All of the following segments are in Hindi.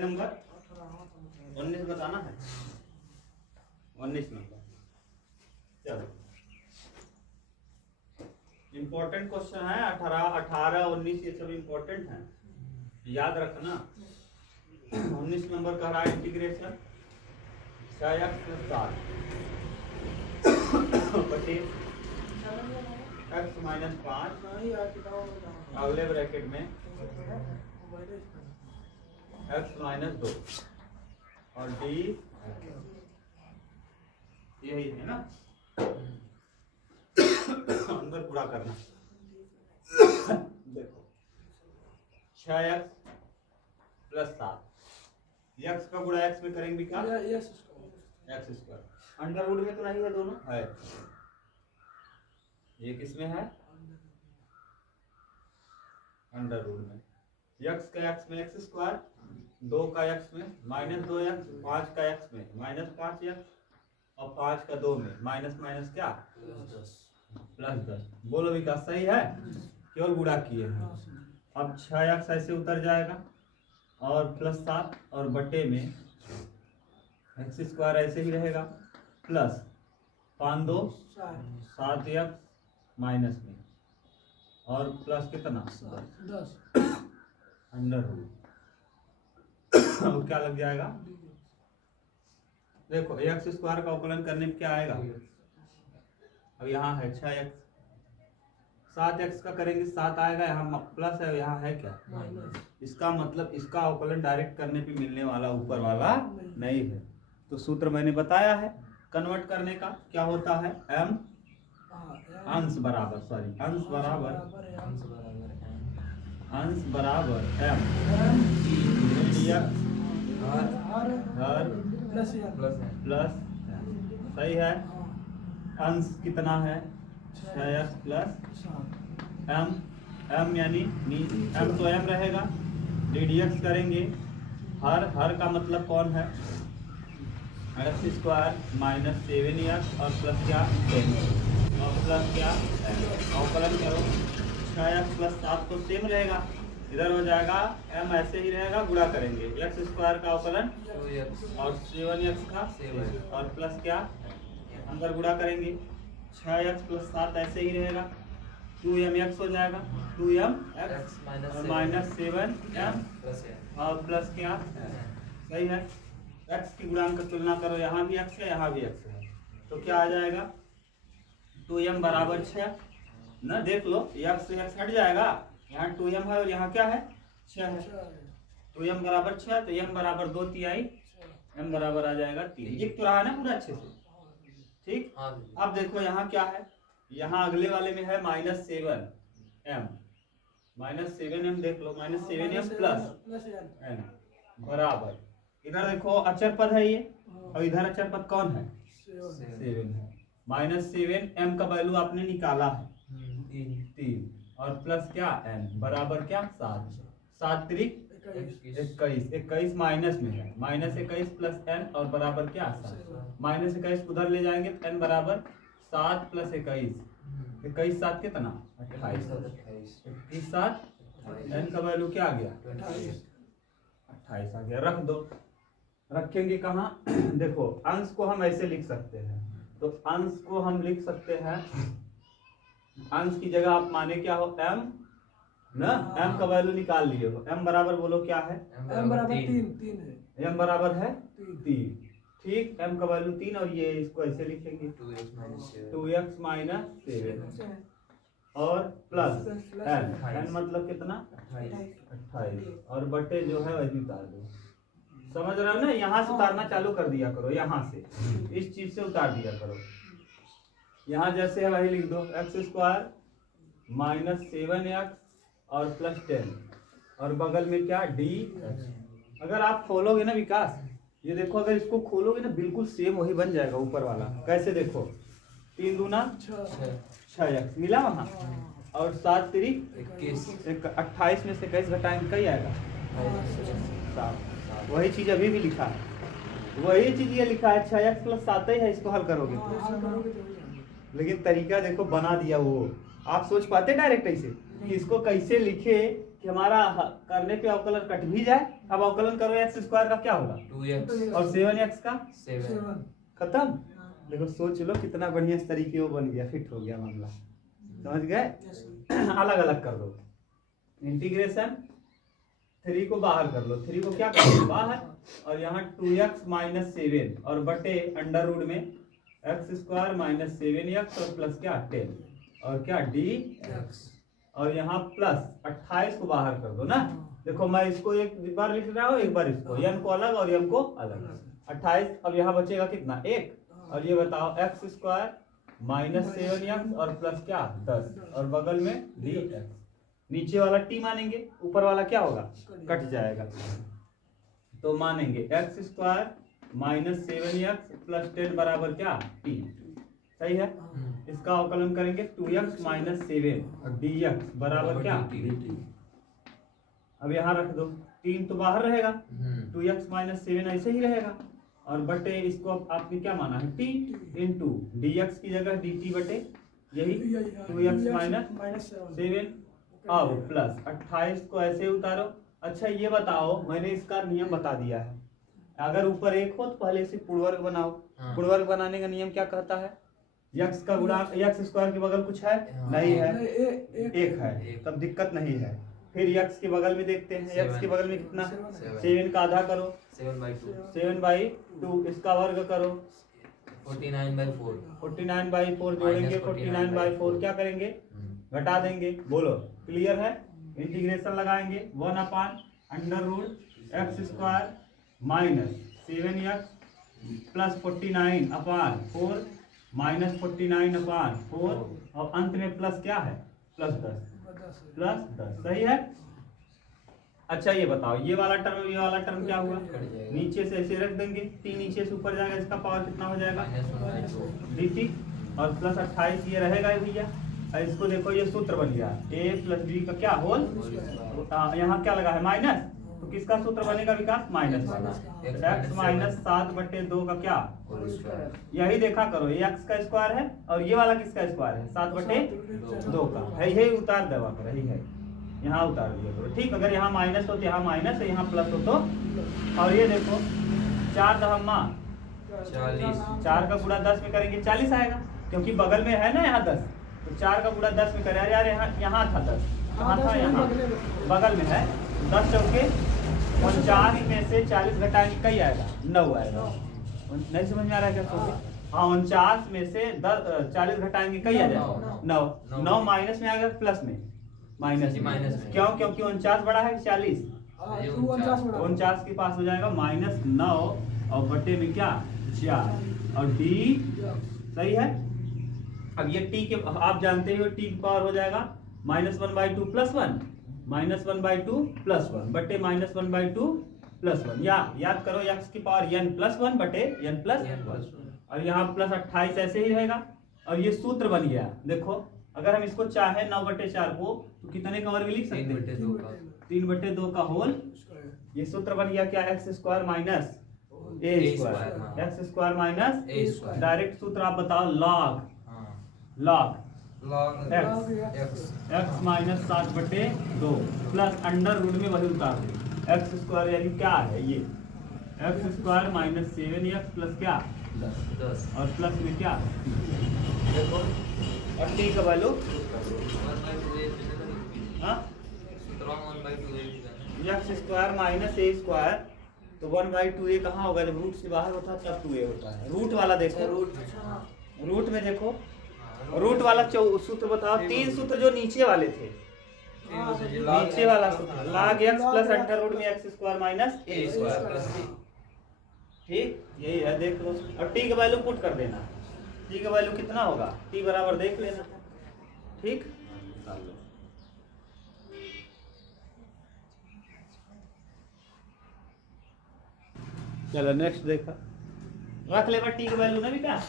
नंबर 19 बताना है। 19 नंबर। चलो इम्पोर्टेंट क्वेश्चन है। 18, 19 ये सब इम्पोर्टेंट है, याद रखना। 19 नंबर कह रहा है इंटीग्रेशन 6x+7 बटे x-5 अगले ब्रैकेट में x-2 और d यही है ना, अंदर पूरा करना। देखो 6x+7 x का गुणा x में करेंगे क्या? x²। अंडर रूट में तो नहीं है, दोनों है। ये किसमें है? अंडर रूट में। x का x में x², 2 का x में -2x, 5 का x में -5x और 5 का 2 में माइनस क्या? +10। बोलो विकास सही है? केवल गुणा किए हैं। अब 6x ऐसे उतर जाएगा और +7 और बटे में x² ऐसे ही रहेगा प्लस 5 2 7x माइनस में और प्लस कितना 10 अंडर रूट। क्या लग जाएगा? देखो x² का अवकलन करने में क्या आएगा? अब यहाँ है 6x, 7x का करेंगे 7 आएगा, यहाँ प्लस है, यहाँ है क्या? इसका मतलब इसका अवकलन डायरेक्ट करने पे मिलने वाला ऊपर वाला नहीं है। तो सूत्र मैंने बताया है कन्वर्ट करने का, क्या होता है? m अंश बराबर m प्लस सही है। अंश कितना है? 6x प्लस m यानी m तो m रहेगा, ddx करेंगे। हर का मतलब कौन है? x² -7x और प्लस क्या 10 और प्लस क्या अवकलन करो। 6x+7 तो सेम रहेगा, इधर हो जाएगा m ऐसे ही रहेगा, गुणा करेंगे x² का अवकलन और 7x का और प्लस क्या अंदर गुणा करेंगे। 6x+7 ऐसे ही रहेगा, 2mx हो जाएगा, 2mx -7m और प्लस क्या सही है। x की गुणांक का तुलना करो, यहाँ भी x है यहाँ भी x है, तो क्या आ जाएगा? 2m बराबर 6 ना, देख लो x से x हट जाएगा, यहाँ 2m है और यहाँ क्या है 6 है। 2m बराबर 6 तो m बराबर 2 तिहाई, m बराबर आ जाएगा 3। दिख तो रहा है ना पूरा अच्छे से? ठीक। अब देखो यहाँ क्या है, यहाँ अगले वाले में है -7m, -7m देख लो, -7m प्लस m बराबर, इधर देखो अचर पद है ये और इधर अचर पद कौन है? 7 है। -7m का वैल्यू आपने निकाला है 3 और प्लस क्या n बराबर क्या 7, 7 त्रिक 21 माइनस में है, -21 प्लस n और बराबर क्या 7। -21 उधर ले जाएंगे तो n बराबर 7 + 21, 21 7 कितना 28, 21 7 n का वैल्यू क्या आ गया 28 आ गया। रख दो, रखेंगे कहाँ? देखो अंश को हम ऐसे लिख सकते हैं, तो अंश को हम लिख सकते हैं, अंश की जगह आप माने क्या हो m ना, m का वैल्यू निकाल लिए हो, m बराबर बोलो क्या है? m बराबर 3 है, m बराबर है 3, ठीक। m का वैल्यू 3 और ये इसको ऐसे लिखेंगे 2x - 7 और प्लस n मतलब कितना 28 और बटे जो है वही उतार दो। समझ रहे हो ना? यहाँ से उतारना चालू कर दिया करो, यहाँ से इस चीज से उतार दिया करो। यहाँ जैसे है वही लिख दो, x² -7x और प्लस 10 और बगल में क्या d। अगर आप खोलोगे ना विकास, ये देखो अगर इसको खोलोगे ना बिल्कुल सेम वही बन जाएगा ऊपर वाला। कैसे? देखो 3 दूना 6x मिला वहाँ और 7 त्रिक 28 में से 21 घटाएंगे कई आएगा 7। वही चीज अभी भी लिखा है, वही चीज ये लिखा है 6x + 7 ही है, इसको हल करोगे तो। लेकिन तरीका देखो बना दिया वो आप सोच पाते डायरेक्ट ऐसे कि इसको कैसे लिखे कि हमारा करने पे अवकलन कट भी जाए। अब अवकलन करो एक्स स्क्वायर का क्या होगा 2x और 7x का 7 खत्म। देखो सोच लो कितना बढ़िया तरीके वो बन गया, फिट हो गया मामला, समझ गए। अलग अलग कर दो, इंटीग्रेशन 3 को बाहर कर लो, 3 को क्या कर लो बाहर, और यहाँ 2x माइनस 7 और बटे अंडर रूट में एक्स स्क्वायर माइनस 7x और प्लस क्या 10 और क्या dx, और यहाँ प्लस 28 को बाहर कर दो ना। देखो मैं इसको एक बार लिख रहा हूँ, एक बार इसको, n को अलग और m को अलग, 28। अब यहाँ बचेगा कितना 1, और ये बताओ एक्स स्क्वायर माइनस 7x और प्लस क्या 10 और बगल में dx। नीचे वाला t मानेंगे, ऊपर वाला क्या होगा कट जाएगा, तो मानेंगे x square minus 7x plus 10 बराबर क्या t। सही है। इसका अवकलन करेंगे 2x माइनस 7 और dx बराबर क्या dt। अब यहाँ रख दो, 3 तो बाहर रहेगा, 2x माइनस 7 ऐसे ही रहेगा, और बटे इसको आपने क्या माना है t इंटू dx की जगह dt बटे यही 2x माइनस 7 अब प्लस 28 को ऐसे उतारो। अच्छा ये बताओ, मैंने इसका नियम बता दिया है, अगर ऊपर 1 हो तो पहले से पूर्णवर्ग बनाओ। पूर्णवर्ग बनाने का नियम क्या कहता है, x का गुणांक x स्क्वायर के बगल कुछ है नहीं है, 1 है, तब दिक्कत नहीं है। फिर x के बगल में देखते हैं, x के बगल में कितना 7 का आधा करो 7/2, इसका वर्ग करो 49/4 जोड़ेंगे 49/4 क्या करेंगे घटा देंगे। बोलो क्लियर है। इंटीग्रेशन लगाएंगे 1/अंडर root X square minus 7x plus 49/4 minus 49/4 और अंत में प्लस क्या है प्लस 10 सही है। अच्छा ये बताओ, ये वाला टर्म क्या हुआ, नीचे से ऐसे रख देंगे, t नीचे से ऊपर जाएगा, इसका पावर कितना हो जाएगा dt और प्लस 28 ये रहेगा भैया। इसको देखो ये सूत्र बन गया a प्लस b का क्या होल, यहाँ क्या लगा है माइनस, तो किसका सूत्र बनेगा विकास माइनस वाला, x माइनस 7/2 का क्या, यही देखा करो, ये x का स्क्वायर है और ये वाला किसका स्क्वायर है 7/2 का है, यही उतार देवा करो, यही है यहाँ उतार दिया करो। ठीक, अगर यहाँ माइनस हो तो यहाँ माइनस है, यहाँ प्लस हो तो, और ये देखो 4 दहम्मा 4 का गुणा 10 में करेंगे 40 आएगा, क्योंकि बगल में है ना यहाँ 10, तो 4 का गुणा 10 में करें। यार यहाँ था 10, कहाँ था, यहाँ बगल में है, 10 चौके 49 में से 40 घटाएंगे कई आएगा 9 आएगा। नहीं समझ में आ रहा है क्या सोचिए, हाँ 49 में से 40 घटाएंगे कई आ जाएगा 9 माइनस में आएगा प्लस में माइनस में, क्यों, क्योंकि 49 बड़ा है 40, 49 के पास हो जाएगा -9 और बटे में क्या 4 और d सही है। अब ये t के आप जानते हो t की पावर हो जाएगा -1/2 + 1 -1/2 + 1 बटे -1/2 + 1, या याद करो x की पावर n + 1 बटे n + 1 और यहाँ प्लस 28 ऐसे ही रहेगा। और ये सूत्र बन गया, देखो अगर हम इसको चाहे 9/4 को तो कितने का वर्ग लिख सकते हैं 3/2 का होल, ये सूत्र बन गया क्या x square minus a square, x square minus a square. Direct सूत्र आप बताओ log x minus 7/2 plus under root में वही उतार दो x स्क्वायर, यानी क्या है ये x square minus 7x plus क्या 10 और प्लस में क्या देखो, और t का value x square minus a square, तो 1/2a कहाँ होगा, जब रूट से बाहर होता है तब 2a होता है। रूट वाला देखो, रूट में देखो, रूट वाला सूत्र बताओ, 3 सूत्र जो नीचे वाले थे, नीचे वाला सूत्र log x plus under root में x square minus a square, ठीक यही है, देख लो। और t का वैल्यू पुट कर देना, t का वैल्यू कितना होगा, t बराबर देख लेना, ठीक। चलो नेक्स्ट देखा, रख ले टी का वैल्यू ना बेटा,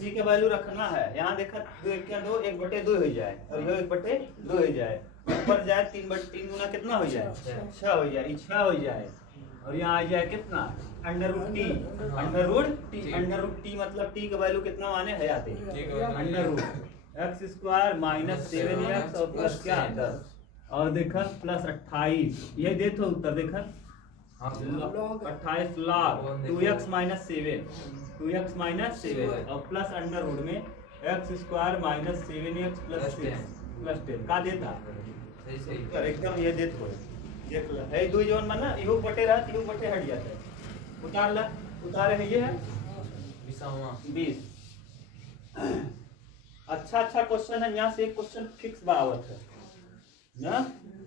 टी का वैल्यू रखना है। यहाँ देखा 2 1/2 हो जाए और ये 1/2 हो जाए, ऊपर जाए 3/3 गुना कितना हो जाए 6 हो जाए, 6 हो जाए, और यहाँ आ जाए कितना अंडर रूट टी मतलब टी का वैल्यू कितना माने है आते under root X square minus 7x और प्लस क्या 10 और देखा प्लस 28 ये दे तो उत्तर देखा 28 log 2x माइनस 7 और प्लस अंडर रूट में X square minus 7x plus 10 का देता एकदम ये देत हो देख ला है दो जोन माना इहो बटे रहत इहो बटे हट जाता है उतार ला उतारे है ये है 20 अच्छा क्वेश्चन है यहाँ से एक क्वेश्चन फिक्स बावत है ना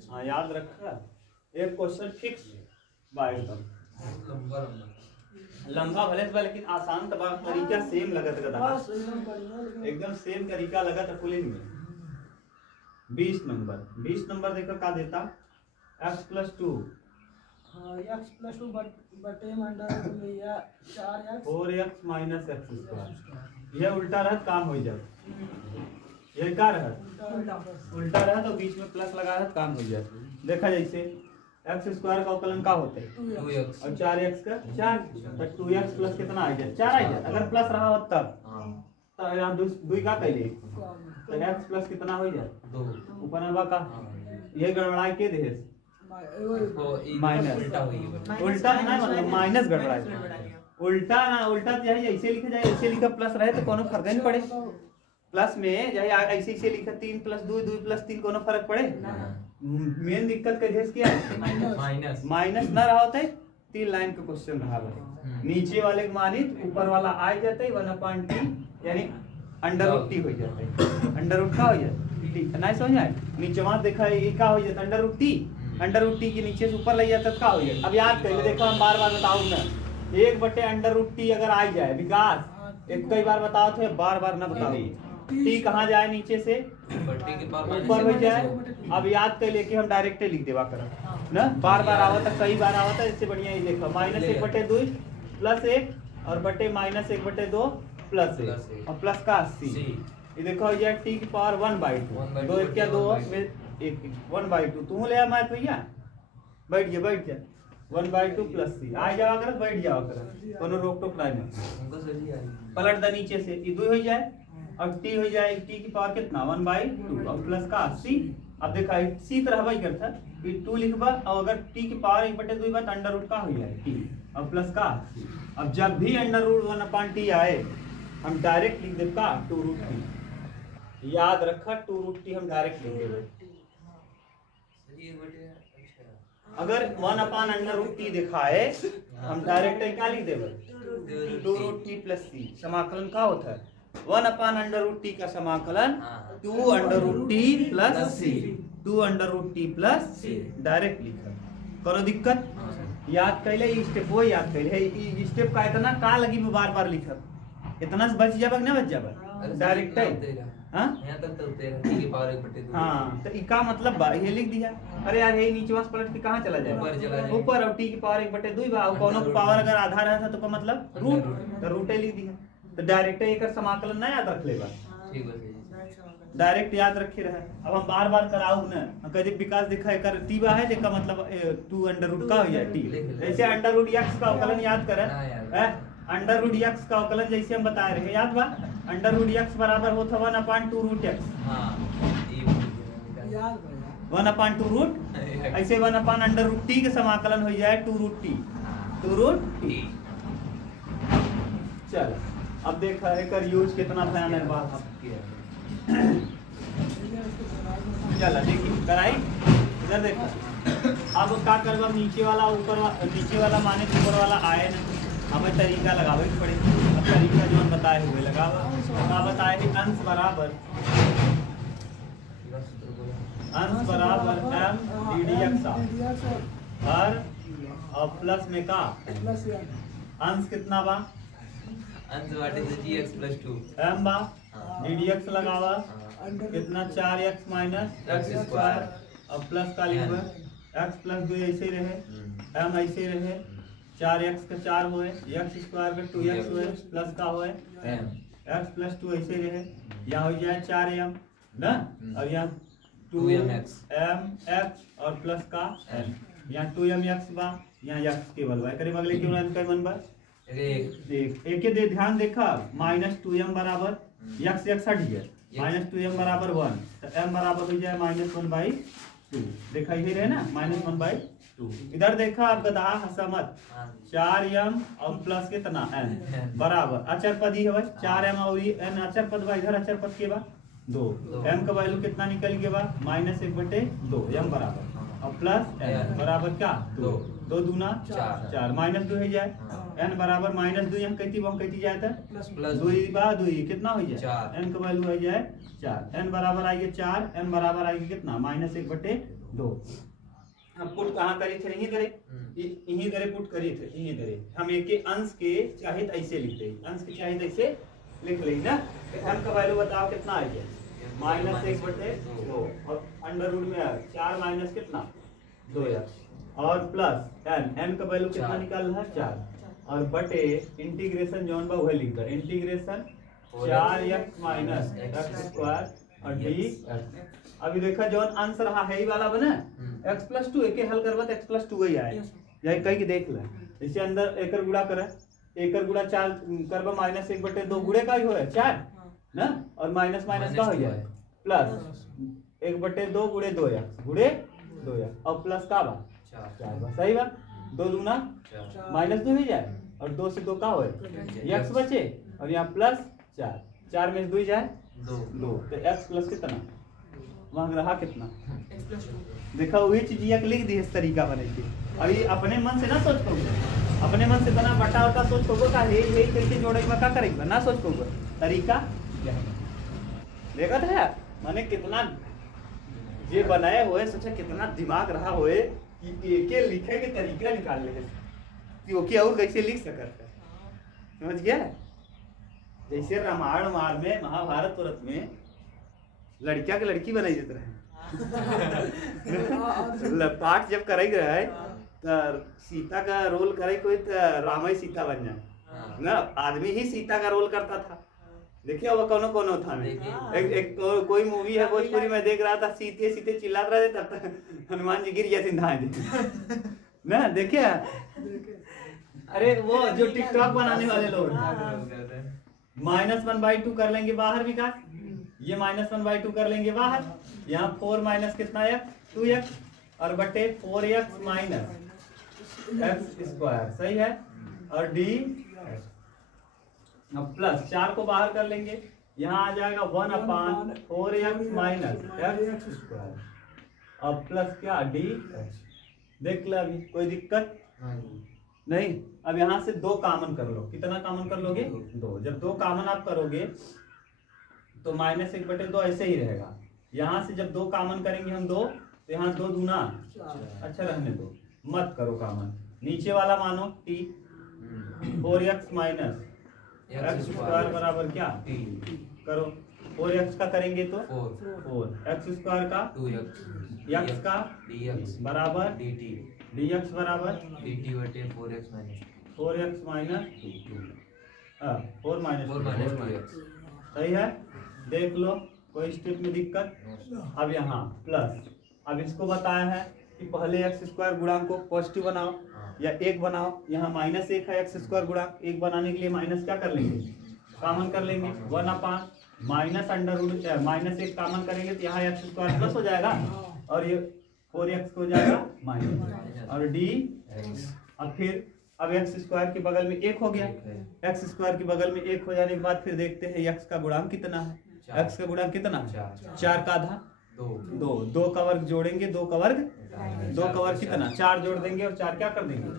हाँ याद रखा एक क्वेश्चन फिक्स बा एकदम लंबा भले से लेकिन आसान तो तरीका सेम लगत का एकदम सेम तरीका लगत है पुलिंग में 20 नंबर देखो का देता x प्लस 2 x प्लस 2 बटे अंडर रूट में या 4x 4x minus x square ये उल्टा रहत काम हो जाए ये क्या रहत उल्टा रहत तो बीच में प्लस लगा रहत काम हो जाए देखा जैसे एक्स स्क्वायर का अवकलन का होता है 2x और 4x का 4 तो 2x प्लस कितना आ जाए 4 आ जाए अगर प्लस रहा हो तब तो यहाँ दुई का कैले तो x प्लस कितना हो जाए 2 ऊपर में का ये गड़बड़ाई के दे माइनस उल्टा है ना मतलब माइनस गड़बड़ाई उल्टा यही ऐसे लिखा जाए ऐसे लिखा प्लस रहे तो कोनो फर्क नहीं पड़े प्लस में यही ऐसे लिखा 3 प्लस 2 2 प्लस 3 कोनो फर्क पड़े मेन दिक्कत का देश क्या है माइनस ना रहा होता है 3 लाइन का क्वेश्चन रहा है नीचे वाले मानित ऊपर वाला आ जाता है 1/t यानी अंडर रूट टी हो जाता है अंडर रूट का हो जाता है नहीं समझ आए नीचे वहां देखा ये का हो जाता अंडर रूट टी के नीचे से ऊपर ले जाता का हो जाए अब याद कर ले देखो हम बार-बार बताओ ना 1/√t अगर आ जाए विकास एक कई बार बताओ थे बार-बार ना बताओ टी कहां जाए नीचे से ऊपर हो जाए अब याद कर ले कि हम डायरेक्ट लिख देवा कर ना बार-बार आवत कई बार आवत इससे बढ़िया ये देखो -1/2 प्लस 1 और बटे -1/2 प्लस 1 और प्लस का 80 ये देखो ये t की पावर 1/2 2 1 क्या 2 1 1/2 तू ले आ मत भैया बैठ जा 1/2 प्लस c आ जावा कर बैठ जावा कर कोनो रोक टोक नहीं पलट द नीचे से ये 2 हो जाए और t हो जाए t की पावर कितना 1/2 और प्लस का 80 अब देखा c तरह भाई करता ये 2 लिखबा और अगर t की पावर 1/2 बात अंडर रूट का हो जाए t और प्लस का 80 अब जब भी अंडर रूट 1/t आए हम डायरेक्ट लिख देब का 2√t याद रखा 2√t हम डायरेक्ट लिख देब अगर 1/√t दिखाए हम डायरेक्ट क्या लिख देब 2√t प्लस c समाकलन का होता है 1/√t का समाकलन 2√t plus c 2√t plus c direct लिखा कोनो दिक्कत याद कैले स्टेप वो याद कैले ई स्टेप का इतना का लगी बार-बार लिखब इतना से बच जाबक ना बच जाबक डायरेक्ट है हां यहां तक तो तेरा t की पावर 1/2 हां तो ई का मतलब बा ये लिख दिया अरे यार ये नीचे वास पलट के कहां चला जाए ऊपर और t की पावर 1/2 बा कोनो पावर अगर आधा रहता तो का मतलब रूट तो रूट लिख दिया तो डायरेक्ट एकर समाकलन ना याद रख लेबा ठीक है डायरेक्ट याद रखे रहे अब हम बार-बार कराऊ ना कहे विकास दिखा एकर t बा है जेका मतलब 2√रूट का हो जाए t जैसे √x का अवकलन याद करें है √x का अवकलन जैसे हम बता रहे हैं याद बा √x बराबर होता 1/2√x हां याद 1/2 ऐसे 1/√t के समाकलन हो जाए 2√t चल अब देखा है कर यूज कितना भयानक बात है चला देखिए कराई इधर देखो अब क्या करबा नीचे वाला ऊपर नीचे वाला माने ऊपर वाला आए ना हमें तरीका लगावे के पड़े अब तरीका जो हम बताए हुए लगावा का बताए कि अंश बराबर m ddx और प्लस में का अंश कितना बा अंश व्हाट इज gx + 2 m बा ddx लगावा कितना 4x - x² और प्लस का लिखबे x + 2 ऐसे रहे m ऐसे रहे 4x का 4 होए x² का 2x होए प्लस का होए x + 2 ऐसे रहे यहाँ हो जाए 4m ना और यहाँ 2mx और प्लस का m यहाँ 2mx बा यहाँ x केवल बा करे अगले के मान मन बा एक दे ध्यान देखा -2m बराबर x हट गया -2m बराबर 1, तो m बराबर हो जाए -1/2। देखा ये रहे ना, -1/2। इधर देखा आप गधा हंसा मत। 4m और प्लस कितना n बराबर अचर पद ही है भाई, 4m और n अचर पद भाई, इधर अचर पद के बाद 2, m का वैल्यू कितना निकल गया बा -1/2, m बराबर और प्लस n बराबर क्या 2, 2 दूना 4 -2 हो जाए, n बराबर -2 यहाँ कहती जाए तो प्लस 2 बा 2 कितना हो जाए, n का वैल्यू हो जाए 4, n बराबर आएगा 4, n बराबर आएगा कितना -1/2। हम पुट कहाँ करे थे, यहीं दरे पुट करी थे, यहीं दरे हम एक अंश के चाहे ऐसे लिख दे, अंश के चाहे ऐसे लिख ली ना। m का वैल्यू बताओ कितना आ गया -1/2 और अंडर रूट में 4 माइनस कितना 2x और प्लस n का वैल्यू कितना निकाल रहा है 4 और बटे इंटीग्रेशन जौन बा वही लिख दो, integration 4x minus x square और dx। अभी देखा जौन आंसर रहा है ही वाला बना x+2, एके हल करबा तो x+2 ही आए, यही कह के देख ले। इसे अंदर एकर गुणा करे, एकर गुणा 4 करबा -1/2 गुणे का ही होए 4 ना, और माइनस का हो जाए प्लस 1/2 गुणे 2x गुणे 2x और प्लस का बा 4 बा, सही बा। 2 दूना -2 हो जाए और 2 से 2 का होए x बचे और यहाँ प्लस 4 में 2 जाए 2, तो x प्लस कितना वहां रहा कितना देखा, वही चीज लिख दी इस तरीका बने थी। अभी अपने मन से ना सोच पाऊंगा, अपने मन से बना बटा वटा सोच पाऊंगा का यही कैसे जोड़ेगा क्या करेगा ना सोच पाऊंगा, तरीका देखा था मैंने कितना ये बनाए हुए, सोचा कितना दिमाग रहा हुए कि एक लिखे के तरीका निकाल ले कि ओके और कैसे लिख सकता है, समझ गया। जैसे रामायण में महाभारत में लड़किया के लड़की बनाई देते रहे पाठ जब करे रहे तो सीता का रोल करे कोई तो राम ही सीता बन जाए ना, आदमी ही सीता का रोल करता था। देखिए वो कौन था एक कोई मूवी है भोजपुरी में देख रहा था, सीते सीते चिल्ला रहे थे तब हनुमान जी गिर गया थे ना, देखिए अरे वो जो टिकटॉक बनाने वाले लोग -1/2 कर लेंगे बाहर विकास, ये -1/2 कर लेंगे बाहर, यहाँ 4 माइनस कितना है 2x और बटे 4x माइनस x स्क्वायर, सही है, और d प्लस 4 को बाहर कर लेंगे, यहाँ आ जाएगा 1/4x माइनस x स्क्वायर और प्लस क्या d। देख लो अभी कोई दिक्कत नहीं। अब यहाँ से 2 कॉमन कर लो, कितना कॉमन कर लोगे 2, जब 2 कॉमन आप करोगे तो -1/2 ऐसे ही रहेगा। यहाँ से जब 2 कॉमन करेंगे हम 2 तो यहाँ 2 दूना अच्छा रहने दो, मत करो कॉमन, नीचे वाला मानो t 4x minus x square बराबर क्या t करो, 4x का करेंगे तो 4 x स्क्वायर का 2x x का dx बराबर dt dx बराबर dt बटे 4x माइनस 4 माइनस 2x, सही है। देख लो कोई स्टेप में दिक्कत। अब यहाँ प्लस, अब इसको बताया है कि पहले x स्क्वायर गुणांक को पॉजिटिव बनाओ या 1 बनाओ, यहाँ -1 है x स्क्वायर गुणांक, 1 बनाने के लिए माइनस क्या कर लेंगे कॉमन कर लेंगे, 1/- माइनस अंडर रूट -1 कॉमन करेंगे तो यहाँ x स्क्वायर प्लस हो जाएगा और ये 4x हो जाएगा माइनस और d। अब फिर अब x स्क्वायर के बगल में 1 हो गया, x स्क्वायर के बगल में 1 हो जाने के बाद फिर देखते हैं x का गुणांक कितना है, x का गुणांक कितना 4 का आधा 2 का वर्ग जोड़ेंगे, 2 का वर्ग कितना 4 जोड़ देंगे और 4 क्या कर देंगे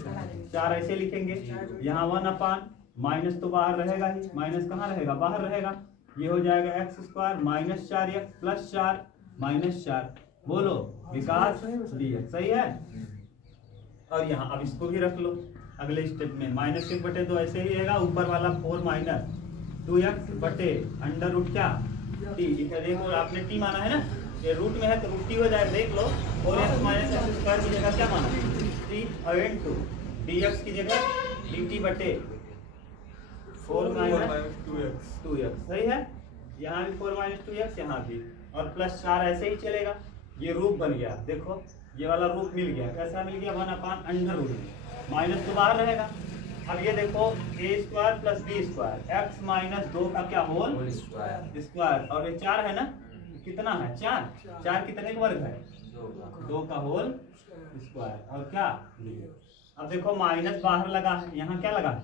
4 ऐसे लिखेंगे। यहाँ 1/- माइनस तो बाहर रहेगा ही, माइनस कहाँ रहेगा बाहर रहेगा, ये हो जाएगा x स्क्वायर -4x प्लस 4 -4 बोलो विकास dx, सही है। और यहाँ अब इसको भी रख लो अगले स्टेप में, -1/2 ऐसे ही रहेगा, ऊपर वाला 4 माइनस 2x बटे अंडर रूट क्या t, देखो आपने t माना है ना, ये रूट में है तो रूट t हो जाए, देख लो 4x माइनस x स्क्वायर की जगह क्या माना t अवेंट टू dx की जगह dt बटे 4 माइनस 2x, सही है। यहाँ भी 4 माइनस 2x, यहाँ भी, और प्लस 4 ऐसे ही चलेगा, ये रूप बन गया, देखो ये वाला रूप मिल गया, कैसा मिल गया 1/√, माइनस तो बाहर रहेगा अब ये देखो a square plus b square x minus 2 का क्या होल स्क्वायर, और ये 4 है ना, कितना है 4 कितने का वर्ग है 2 का होल स्क्वायर, और क्या अब देखो माइनस बाहर लगा है, यहाँ क्या लगा है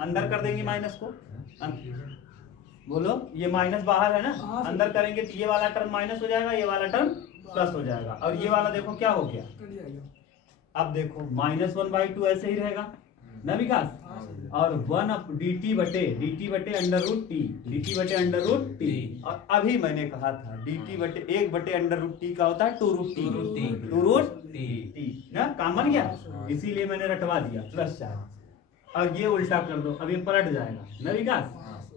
अंदर कर देंगे माइनस को, बोलो ये माइनस बाहर है ना, अंदर करेंगे तो ये वाला टर्म माइनस हो जाएगा, ये वाला टर्म प्लस हो जाएगा, और ये वाला देखो क्या हो गया, अब देखो -1/2 ऐसे ही रहेगा ना विकास, और 1 अप dt बटे अंडर रूट टी, और अभी मैंने कहा था dt बटे 1 बटे अंडर रूट टी का होता है 2 रूट टी ना, काम बन गया, इसीलिए मैंने रटवा दिया +4, और ये उल्टा कर दो, अब ये पलट जाएगा ना विकास,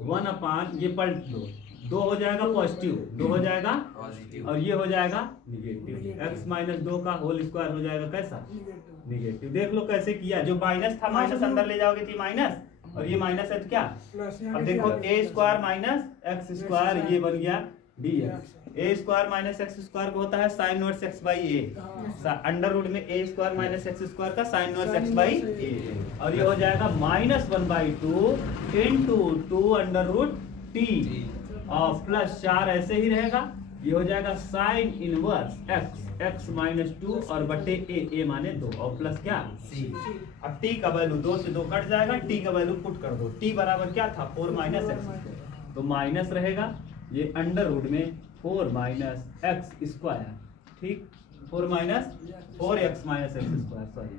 1/, ये पलट दो, 2 हो जाएगा पॉजिटिव, 2 हो जाएगा और ये हो जाएगा निगेटिव, x माइनस 2 का होल स्क्वायर हो जाएगा कैसा निगेटिव। देख लो कैसे किया, जो माइनस था माइनस अंदर ले जाओगे तो माइनस, और ये माइनस है तो क्या, अब देखो a square minus x square, ये बन गया dx, a square minus x square को होता है sine inverse x by a, under root में a square minus x square का sine inverse x by a, और ये हो जाएगा -1/2 इनटू 2 अंडर रूट t, और +4 ऐसे ही रहेगा, ये हो जाएगा साइन इनवर्स x माइनस 2 और बटे a माने 2, और प्लस क्या c, अब t का वैल्यू 2 से 2 कट जाएगा, t का वैल्यू पुट कर दो, t बराबर क्या था 4 माइनस x, तो माइनस रहेगा, ये अंडर रूट में 4 माइनस x स्क्वायर, ठीक 4x minus x square, sorry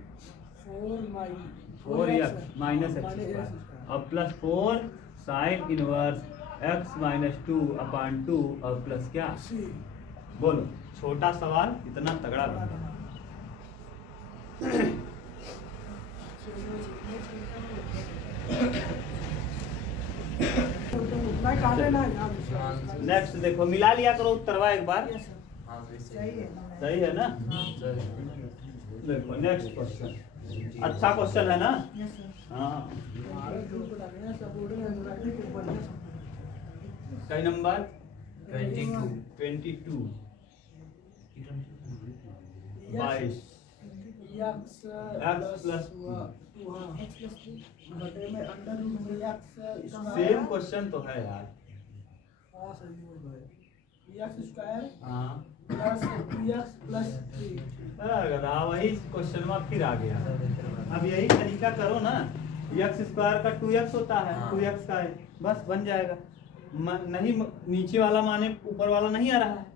4x minus x square, और +4 साइन इनवर्स x माइनस 2/2, और प्लस क्या बोलो, छोटा सवाल इतना तगड़ा लगा। नेक्स्ट देखो, मिला लिया करो उत्तरवा एक बार, सही है ना, देखो नेक्स्ट क्वेश्चन, अच्छा क्वेश्चन है ना, हाँ कई नंबर 22 सेम क्वेश्चन तो है यार, वही क्वेश्चन में फिर आ गया, अब यही तरीका करो ना, x स्क्वायर का 2x होता है, 2x का है, बस बन जाएगा, नहीं नीचे वाला माने ऊपर वाला नहीं आ रहा है,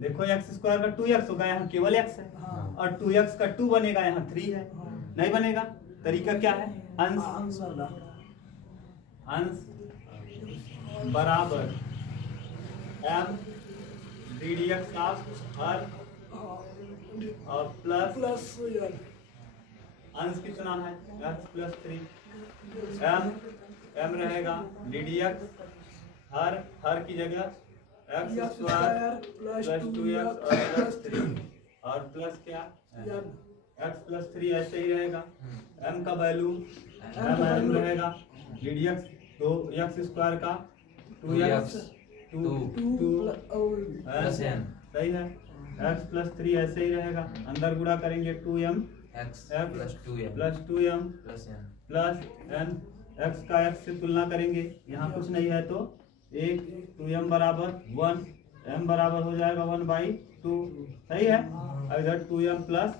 देखो x स्क्वायर का 2x होगा, यहाँ केवल x है, और 2x का 2 बनेगा, यहाँ 3 है, नहीं बनेगा, तरीका क्या है, अंश बराबर m ddx ऑफ हर, और प्लस अंश कितना है x + 3, m रहेगा ddx हर की जगह x स्क्वायर + 2x और +3, और प्लस क्या x + 3 ऐसे ही रहेगा, m का वैल्यू m रहेगा, ddx 2x स्क्वायर का 2x 2 सही है, x + 3 ऐसे ही रहेगा, अंदर गुणा करेंगे 2m x + 2m plus n, x का x से तुलना करेंगे, यहाँ कुछ नहीं है तो 1, 2m बराबर 1, m बराबर हो जाएगा 1/2, सही है, इधर 2m प्लस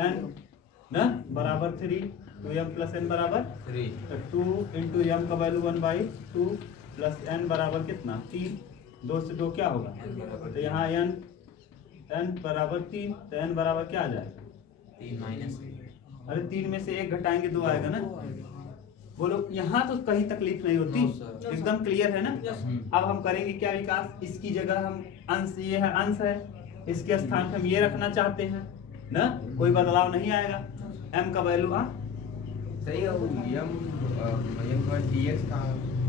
n ना बराबर 3, 2m प्लस n बराबर 3, तो 2 इंटू m का वैल्यू 1/2 प्लस n बराबर कितना 3, 2 से 2 क्या होगा, तो यहाँ n बराबर 3, तो n बराबर क्या आ जाएगा 3 माइनस, अरे 3 में से 1 घटाएंगे 2 आएगा ना, बोलो यहाँ तो कहीं तकलीफ नहीं होती, एकदम क्लियर है ना। अब हम करेंगे क्या विकास, इसकी जगह हम अंश, ये है अंश है, इसके स्थान पे हम ये रखना चाहते हैं ना, कोई बदलाव नहीं आएगा, m का वैल्यू सही है, m dx का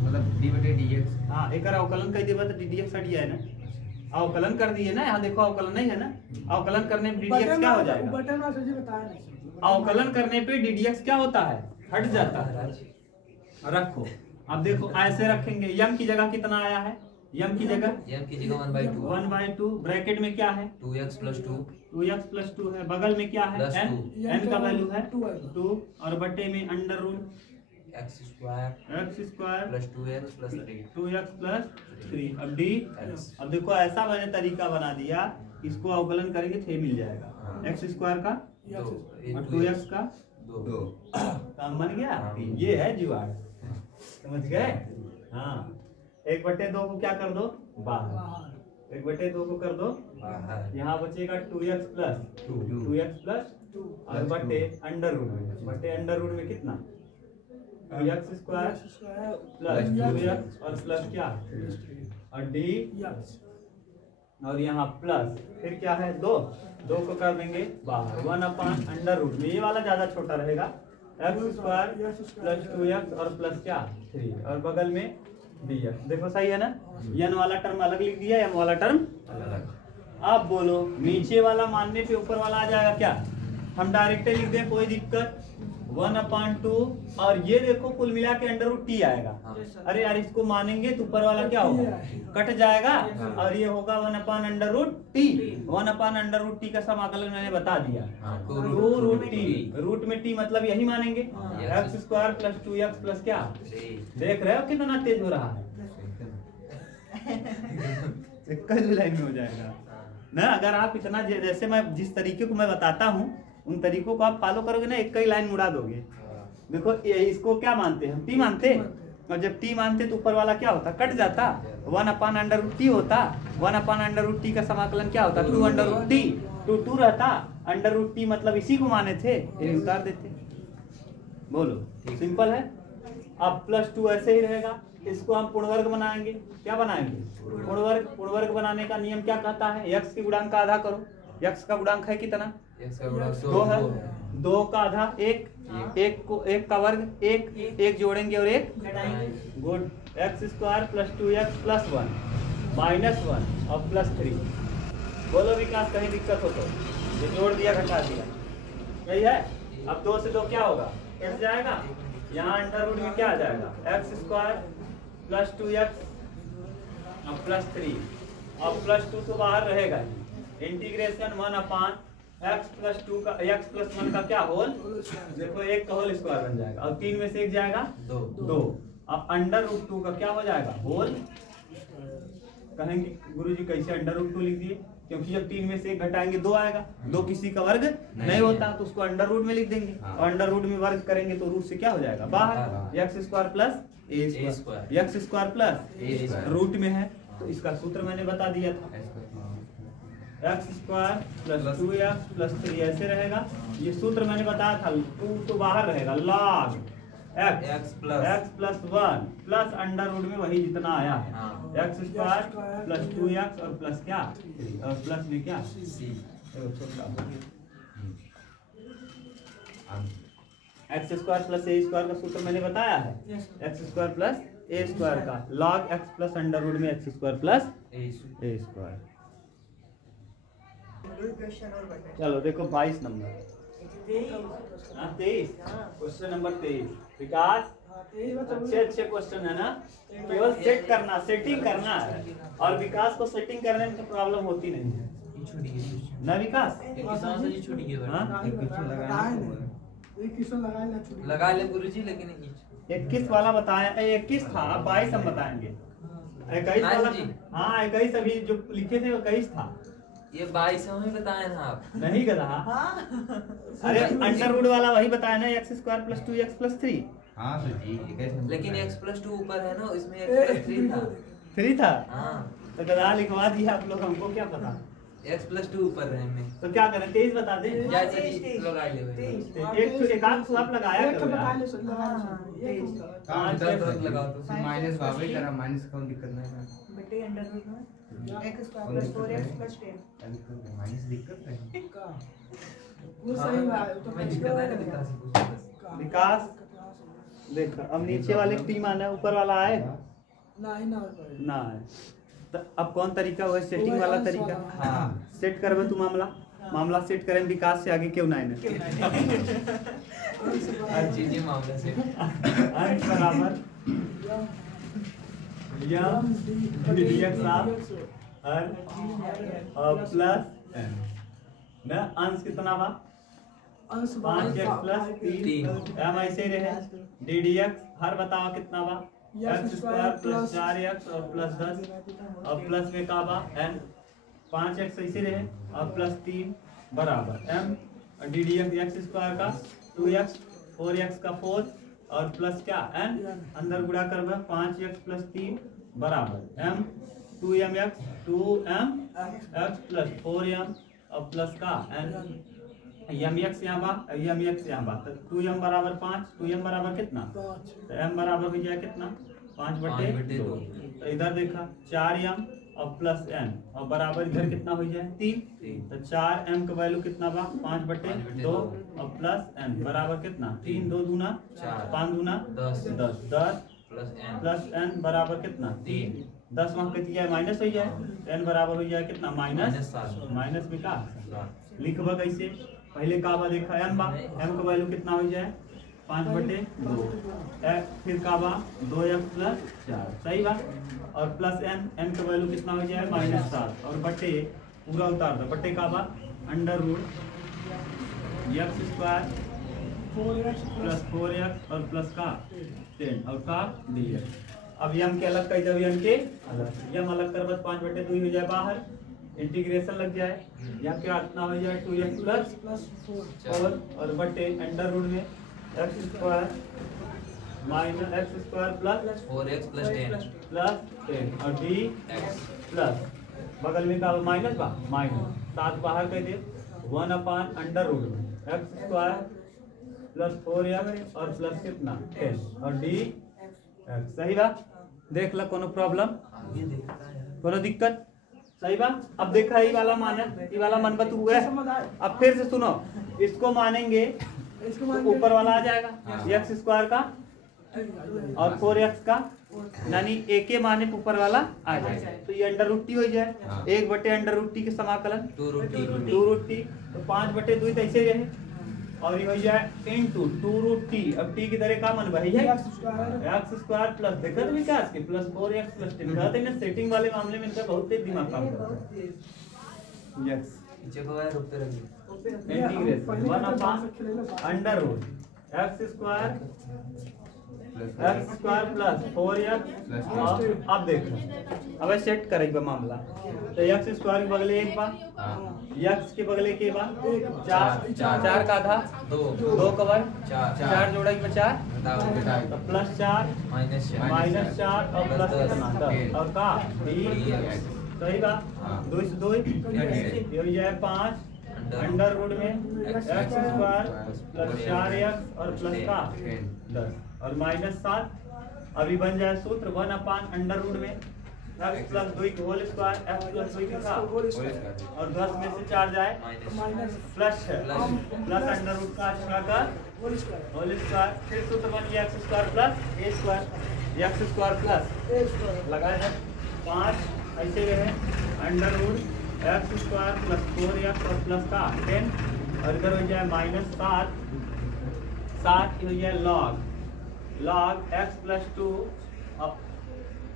मतलब d/dx, हाँ एक अवकलन कर दिया तो ddx हट गया है ना, अवकलन कर दिए ना, यहाँ देखो अवकलन नहीं है ना, अवकलन करने पे ddx क्या हो जाएगा, अवकलन करने पे ddx क्या होता है हट जाता है, रखो। अब देखो ऐसे रखेंगे, m की जगह कितना आया है, m की जगह 1/2 ब्रैकेट में क्या है 2x + 2 है, बगल में क्या है n का वैल्यू है 2, और बटे में under root X square plus 2x plus 3 2x plus 3। अब डी, अब देखो ऐसा मैंने तरीका बना दिया, इसको अवकलन करेंगे 6 मिल जाएगा। एक्स स्क्वायर का 2 और 2x का 2 काम बन गया। ये है जुगाड़, समझ गए? हाँ, 1/2 को क्या कर दो बाहर, 1/2 को कर दो बाहर, यहाँ बचेगा 2x प्लस 2 और बटे अंडर रूट में, बटे अंडर रूट में कितना 2x स्क्वायर प्लस 2x और प्लस क्या और डी और यहाँ प्लस फिर क्या है 2 को कर देंगे बाहर 1/√। ये वाला ज्यादा छोटा रहेगा, एक्स स्क्वायर प्लस 2x और प्लस क्या 3 और बगल में dx। देखो सही है ना, n वाला टर्म अलग लिख दिया, m वाला टर्म अलग। अब बोलो नीचे वाला मानने पे ऊपर वाला आ जाएगा क्या, हम डायरेक्ट लिख दें कोई दिक्कत 1/2 और ये देखो कुल मिला के √t आएगा। अरे यार इसको मानेंगे तो ऊपर वाला क्या होगा कट जाएगा और ये होगा 1/√t। 1/√t का समाकलन मैंने बता दिया 2√t, रूट में t मतलब यही मानेंगे x square plus 2x plus क्या। देख रहे हो कितना तेज हो रहा है, एक ही लाइन में हो जाएगा ना। अगर आप इतना जैसे मैं जिस तरीके को मैं बताता हूँ उन तरीकों को आप फॉलो करोगे ना, एक ही लाइन उड़ा दोगे। देखो इसको क्या मानते हैं, टी मानते, और जब टी मानते तो ऊपर वाला क्या होता कट जाता, 1/√t होता। 1/√t का समाकलन क्या होता 2√t, 2 रहता, √t मतलब इसी को माने थे, ये उतार देते। बोलो सिंपल है। अब +2 ऐसे ही रहेगा, इसको हम पूर्णवर्ग बनाएंगे। क्या बनाएंगे पूर्णवर्ग। पूर्णवर्ग बनाने का नियम क्या कहता है, x के गुणांक का आधा करो। x का गुणांक है कितना 2 है, 2 का आधा 1, 1 का वर्ग 1 जोड़ेंगे और 1 good x square plus 2x plus 1 minus 1 और प्लस 3। बोलो विकास कहीं दिक्कत हो तो ये जोड़ दिया घटा दिया, यही है। अब 2 से 2 क्या होगा कट जाएगा, यहाँ अंडर रूट में क्या आ जाएगा एक्स स्क्वायर प्लस 2x और प्लस 3 और प्लस 2 तो बाहर रहेगा, इंटीग्रेशन 1/x प्लस 2 का x प्लस 1 का क्या होल, देखो 1 का होल स्क्वायर बन जाएगा और 3 में से 1 जाएगा 2 अब अंडर√2 का क्या हो जाएगा होल। कहेंगे गुरुजी कैसे अंडर√2 लिख दिए, क्योंकि जब 3 में से 1 घटाएंगे 2 आएगा, 2 किसी का वर्ग नहीं होता तो उसको अंडर रूट में लिख देंगे और अंडर रूट में वर्ग करेंगे तो रूट से क्या हो जाएगा बाहर, X square plus A square, X square plus root में है तो इसका सूत्र मैंने बता दिया था x square plus 2x plus 3 ऐसे रहेगा। ये सूत्र मैंने बताया था, 2 तो बाहर रहेगा log x plus 1 plus under root में वही जितना आया है एक्स स्क्वायर प्लस 2x और प्लस क्या और प्लस में क्या X square plus A square का सूत्र मैंने बताया है, X square plus A square का log x plus under root में X square plus A square. चलो देखो 22 नंबर 23 क्वेश्चन नंबर 23 विकास, अच्छे क्वेश्चन है ना, केवल सेट करना सेटिंग करना है और विकास को सेटिंग करने में तो प्रॉब्लम होती नहीं है ना विकास। लगा ले गुरुजी, लेकिन 21 वाला बताया 21 था, 22 हम बताएंगे 21 वाला। हाँ 21 अभी जो लिखे थे 21 था, ये 22 में बताया ना आप नहीं गधा। अरे अंडर रूट वाला वही बताया ना x square plus 2x plus 3। हाँ लेकिन x प्लस 2 ऊपर है ना, इसमें x प्लस 3 था 3 था। हाँ तो गधा लिखवा दिया आप लोग, हमको क्या पता x प्लस 2 ऊपर है में, तो क्या करें 23 बता दे। लगा ले एक आध आप लगाया करो यार। लगाओ तो माइनस वावे करा, माइनस कौन दिक्कत नहीं है बेटे अंडर रूट में x square plus 4x plus 10 minus दिक्कत है वो सही बात है, तो मैं दिक्कत है ना विकास विकास देख अब नीचे वाले टी माना है ऊपर वाला आएगा ना है, तो अब कौन तरीका हुआ सेटिंग वाला तरीका। हाँ सेट करबे तू मामला सेट करें विकास से आगे क्यों नहीं हर चीज ये मामला से अंश बराबर यम dx और प्लस ना अंश कितना बा अंश 5x प्लस 3 m ऐसे रहे डी डी एक्स हर बताओ कितना बा एक्स स्क्वायर प्लस 4x और प्लस 10 और प्लस में का बा n 5x ऐसे रहे और प्लस 3 बराबर m D D x square का 2x 4x का 4 और प्लस क्या n अंदर गुणा करबा 5x प्लस 3 बराबर m 2mx 2mx plus 4m और प्लस का n mx यहाँ बा mx यहाँ बा तो 2m बराबर 5 2m बराबर कितना तो m बराबर हो जाए कितना 5/2 तो इधर देखा 4m और प्लस n और बराबर इधर कितना हो जाए 3 तो 4m का वैल्यू कितना बा 5/2 और प्लस n बराबर कितना 3 2 दूना 5 दूना 10 प्लस n बराबर कितना 3 10 वहाँ कट जाए माइनस हो जाए n बराबर हो जाए कितना माइनस में का लिखबा कैसे पहले का बा देखा m बा m का वैल्यू कितना हो जाए 5/2 फिर का बा 2x प्लस 4 सही बा और प्लस n का वैल्यू कितना हो जाए -7 और बटे पूरा उतार दो बटे का बा under root x square 4x plus 4x और प्लस का 10 और का dx अब यम के अलग कर दो यम के अलग यम अलग कर बस 5/2 हो जाए बाहर इंटीग्रेशन लग जाए यहाँ क्या कितना हो जाए 2x प्लस 4 और बटे अंडर रूट में x square minus x square plus 4x plus 10 और d प्लस बगल में का माइनस बा माइनस 7 बाहर कर दे 1 अंडर रूट में x स्क्वायर प्लस 4x और प्लस कितना 10 और d सही बा देख ला कोनो प्रॉब्लम कोनो दिक्कत सही बा अब देखा ये वाला मान ये वाला मन बतू है अब फिर से सुनो इसको मानेंगे तो ऊपर वाला आ जाएगा x स्क्वायर का और 4x का यानी a के माने पे ऊपर वाला आ जाएगा तो ये अंडर रूट टी हो जाए 1/√t के समाकलन 2√t तो 5/2 तो ऐसे रहे और ये हो जाए इनटू 2√t अब t की तरह का मन भाई है x स्क्वायर प्लस देखा तो विकास के प्लस 4x प्लस 10 कहते हैं ना सेटिंग वाले मामले में इनका बहुत तेज दिमाग काम करता है x नीचे को है रुकते रहिए integration 1 under root x square plus 4x और अब देखो अब सेट करेंगे मामला तो x स्क्वायर के बगले एक बार x के बगले के बाद 4 का आधा 2 कवर 4 जोड़ा के 4 तो प्लस 4 -4 और प्लस कितना 10 और का सही बात 2 से 2 ये हो जाए 5 अंडर रूट में x स्क्वायर प्लस 4x और प्लस का 10 और -7 अभी बन जाए सूत्र 1 अंडर रूट में x प्लस 2 की होल स्क्वायर x प्लस 2 की का और 10 में से 4 जाए प्लस है प्लस अंडर रूट का अच्छा का होल स्क्वायर फिर सूत्र बन गया x square plus a square x square plus लगाए जाए 5 ऐसे रहे under root x square plus 4x और प्लस का 10 और इधर हो जाए -7 हो जाए log x प्लस 2 अब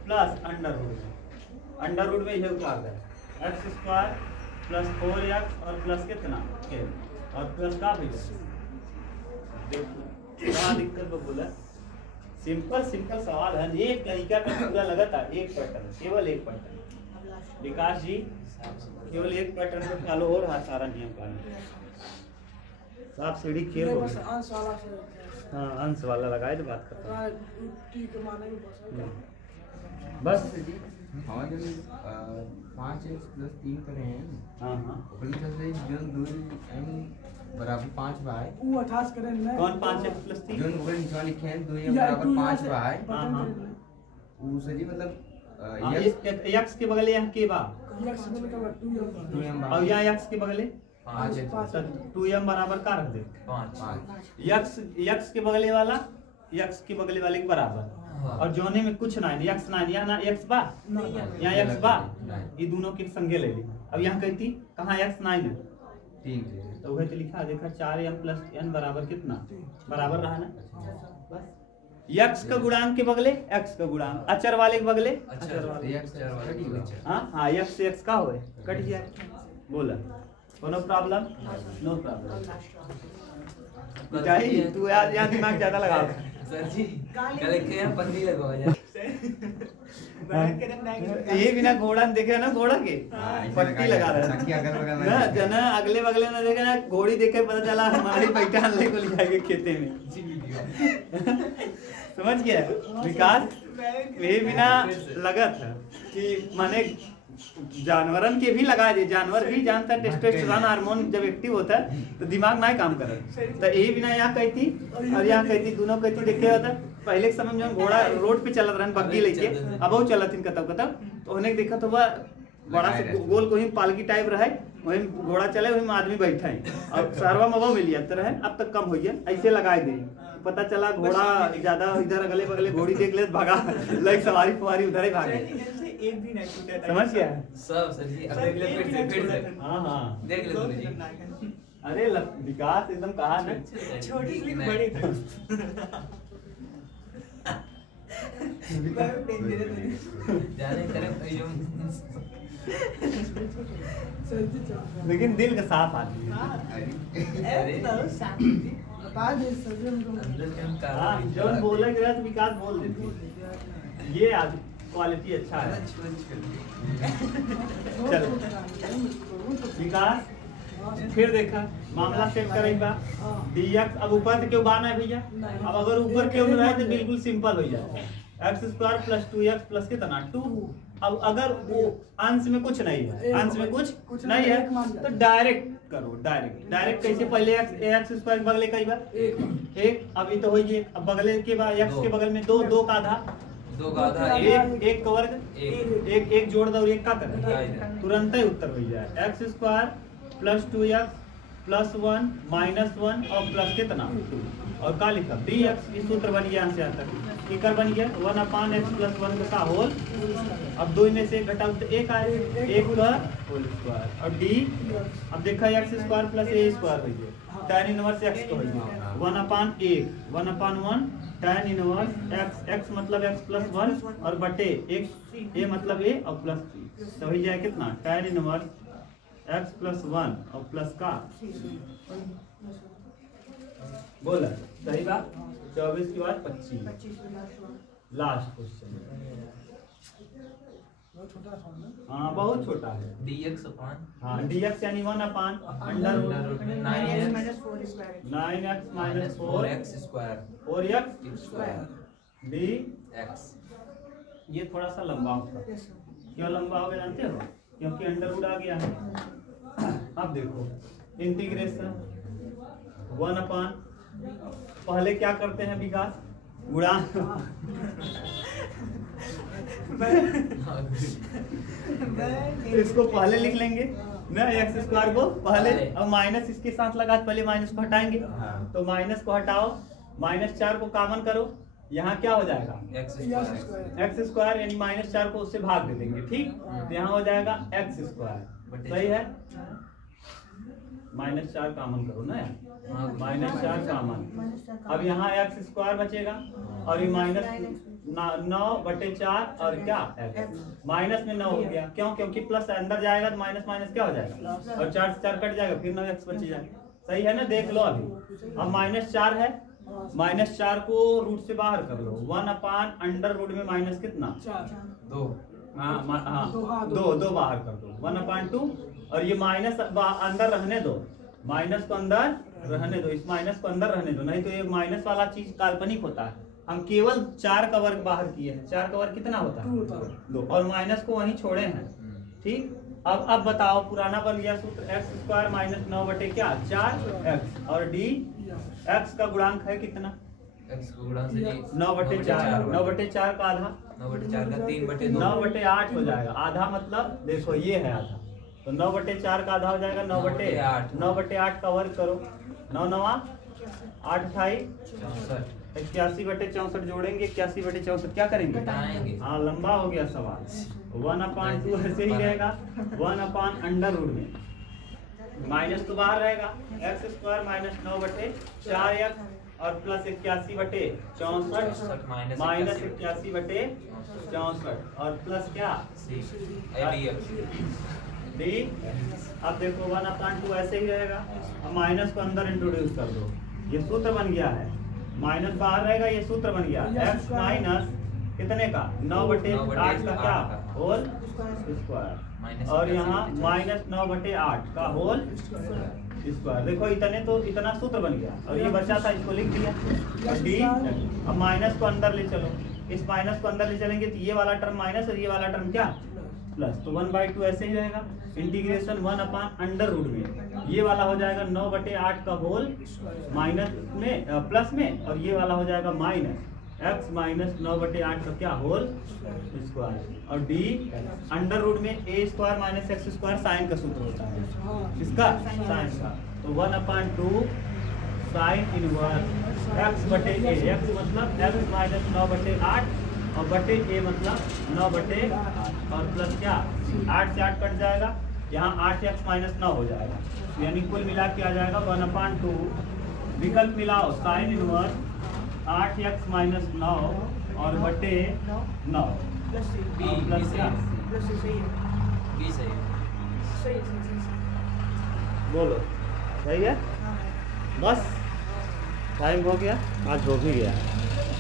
प्लस अंडर रूट में यह उतार दे x स्क्वायर प्लस 4x और प्लस कितना 10 और प्लस का भी क्या दिक्कत को बोला सिंपल सवाल है एक तरीका में पूरा लगातार एक पैटर्न केवल एक पैटर्न विकास जी केवल एक पैटर्न में फॉलो हो रहा सारा नियम का साफ सीढ़ी खेल हो हाँ अंश वाला लगाए तो बात करते हैं बस 5x प्लस 3 करे हैं हाँ जो 2 m बराबर 5 बाय वो 28 करें ना कौन 5x प्लस 3 जो ऊपर नीचे लिखे हैं 2 m बराबर 5 बाय हाँ वो सही मतलब x के बगले यहाँ के बा x बगल का 2m और यहाँ x के बगले 5 2m बराबर का रख दे 5 x के बगले वाला x के बगले वाले के बराबर और जोने में कुछ ना है x ना यहाँ ना x बा यहाँ x बा ये दोनों के संगे ले ली अब यहाँ कहती कहाँ x ना है ठीक है तो वही तो लिखा देखा 4m प्लस n बराबर कितना बराबर रहा ना बस x का गुणांक के बगले x का गुणांक अचर वाले के बगले अचर वाले x वाला हाँ x से x का होए कट जाए बोला कोनो प्रॉब्लम? No problem. Last जाई तू यार यहाँ दिमाग ज्यादा लगा। सर जी कल के यहाँ पन्नी लगवा जा। ये बिना घोड़ा देखे ना, घोड़ा के पट्टी लगा रहा है ना, जना अगले बगले ना देखे ना, घोड़ी देखे पता चला हमारी पैठा ले को ले जाएंगे खेते में। समझ गया विकास? ये बिना लगत है कि माने जानवरन के भी लगा दे, जानवर भी जानता है टेस्टोस्टेरोन हार्मोन जब एक्टिव होता है तो दिमाग ना काम करे। तो ये बिना यहाँ कहती और यहाँ कहती, दोनों कहती देखे होता है। पहले के समय में घोड़ा रोड पे चलत रहन बग्गी लेके, अब वो चलत इन कतब तो उन्हें देखा तो वह बड़ा से गोल को ही पालकी टाइप रहे, वही घोड़ा चले वही में आदमी बैठा है। अब सरवा में वो मिल जाता रहे, अब तक कम हो गया, ऐसे लगाए दे। पता चला घोड़ा ज्यादा इधर अगले बगले घोड़ी देख ले भगा, लाइक सवारी फवारी उधर ही भागे। एक भी नहीं छूटा था। समझ गया? सब सर जी अब देख ले फिर से। हाँ हाँ देख ले गुरु जी। अरे विकास एकदम कहा ना, छोटी सी बड़ी था। जाने करे लेकिन दिल का साफ आदमी है। अरे बता दे सर हमको। अंदर से हम हाँ, जब बोला गया तो विकास बोल देते। ये क्वालिटी अच्छा है। चलो विकास फिर देखा मामला सेट करें बा dx। अब ऊपर से क्यों बाना है भैया? अब अगर ऊपर क्यों रहा है तो बिल्कुल सिंपल हो जाता है। x square plus 2x plus कितना 2। अब अगर वो अंश में कुछ नहीं है, अंश में कुछ नहीं है तो डायरेक्ट करो। डायरेक्ट कैसे? पहले x स्क्वायर के बगले कई बार एक, अभी तो हो गई। अब बगले के बाद x के बगल में दो का आधा, दो का आधा एक का वर्ग, एक जोड़ दो और एक का कर, तुरंत ही उत्तर हो जाए। x square plus 2x plus 1 minus 1 और प्लस कितना 2 और का लिखा dx। ये सूत्र बन गया यहाँ से यहाँ तक। इकर बन गया 1/x प्लस 1 का होल। अब दो में से एक घटाओ तो एक आए, एक का होल स्क्वायर और d। अब देखा x square plus a square हो गया, tan इनवर्स x को हो गया 1/1 tan इनवर्स x मतलब x प्लस 1 और बटे एक a मतलब a और प्लस c तो हो जाए कितना tan इनवर्स x प्लस 1 और प्लस का बोला सही बात। 24 के बाद 25 लास्ट क्वेश्चन। हाँ बहुत छोटा है। dx अपान हाँ dx यानी 1/अंडर root 9x minus 4 square. 9x minus 4x square dx। ये थोड़ा सा लंबा होगा। क्यों लंबा हो गया जानते हो? क्योंकि अंडर रूट आ गया है। अब देखो इंटीग्रेशन 1/, पहले क्या करते हैं विकास? गुणा इसको पहले लिख लेंगे ना, एक्स स्क्वायर को पहले, और माइनस इसके साथ लगा, पहले माइनस को हटाएंगे तो माइनस को हटाओ, -4 को कॉमन करो, यहाँ क्या हो जाएगा एक्स स्क्वायर यानी -4 को उससे भाग दे देंगे। ठीक, तो यहाँ हो जाएगा एक्स स्क्वायर। सही है, -4 कॉमन करो ना, -4 कॉमन। अब यहाँ एक्स स्क्वायर बचेगा और ये -9/4 और क्या माइनस में 9 हो गया। क्यों? क्योंकि प्लस अंदर जाएगा तो माइनस माइनस क्या हो जाएगा और 4 से 4 कट जाएगा, फिर 9x बच जाएगा। सही है ना? देख लो अभी। अब -4 है, -4 को रूट से बाहर कर लो, 1/अंडर रूट में माइनस कितना 2। हाँ दो बाहर कर दो, 1/2 और ये माइनस अंदर रहने दो, माइनस को अंदर रहने दो, इस माइनस को अंदर रहने दो, नहीं तो ये माइनस वाला चीज काल्पनिक होता है। हम केवल 4 का वर्ग बाहर किए हैं, 4 का वर्ग कितना होता है 2 और माइनस को वहीं छोड़े हैं। ठीक, अब बताओ पुराना बन गया सूत्र x स्क्वायर माइनस 9/4x और d x का गुणांक है कितना x को गुणा से 9/4, 9/4 का आधा 9/4 का 3/2 9/8 हो जाएगा। आधा मतलब देखो ये है आधा, तो 9/4 का आधा हो जाएगा 9/8। 9/8 का वर्ग करो, 9 9 8 28 81/64 जोड़ेंगे, 81/64 क्या करेंगे घटाएंगे। हाँ लंबा हो गया सवाल। 1/2 ऐसे ही रहेगा, 1/अंडर रूट में माइनस तो बाहर रहेगा, एक्स स्क्वायर माइनस 9/4x और प्लस 81/64 माइनस 81/64 और प्लस क्या डी। अब देखो 1/2 ऐसे ही रहेगा। अब माइनस को अंदर इंट्रोड्यूस कर दो, ये सूत्र बन गया है। माइनस बाहर रहेगा, ये सूत्र बन गया x माइनस कितने का 9/8 का क्या होल स्क्वायर, और यहाँ माइनस 9/8 का होल स्क्वायर। देखो इतना सूत्र बन गया, और ये बचा था इसको लिख दिया डी। अब माइनस को अंदर ले चलो, इस माइनस को अंदर ले चलेंगे तो ये वाला टर्म माइनस और ये वाला टर्म क्या प्लस, तो 1/2 ऐसे ही रहेगा। इंटीग्रेशन 1/√, में ये वाला हो जाएगा 9/8 का होल माइनस में प्लस में, और ये वाला हो जाएगा माइनस x माइनस 9/8 का क्या होल स्क्वायर, और d अंडर रूट में a² माइनस x² साइन का सूत्र होता है, किसका साइन का। तो 1/2 साइन इनवर्स x/a, x मतलब x माइनस 9/8 और बटे a मतलब 9/8 और प्लस क्या 8 से 8 कट जाएगा, यहाँ 8x माइनस 9 हो जाएगा, यानी कुल मिला के आ जाएगा 1/2 विकल्प मिलाओ साइन इनवर्स 8x माइनस 9 और बटे 9 प्लस प्लस क्या प्लस सही है, बी सही सही है। बोलो सही है। बस टाइम हो गया, आज हो भी गया।